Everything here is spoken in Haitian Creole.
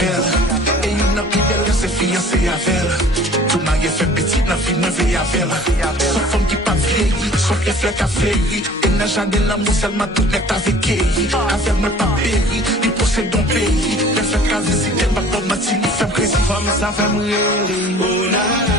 avec. Et une autre qui belle, c'est fiancé avec elle. Tout marié fait petit, dans vie, ne veille avec elle. Son femme qui pas vieilli, son reflet qui a fleuri. Et n'a jamais l'amour, seulement tout net avec elle. Avec moi, pas péri, il possède ton pays. Les fait qu'à visiter, ma pomme, ma tini, fait brésil. Femme, ça fait mourir. Oh, là, là.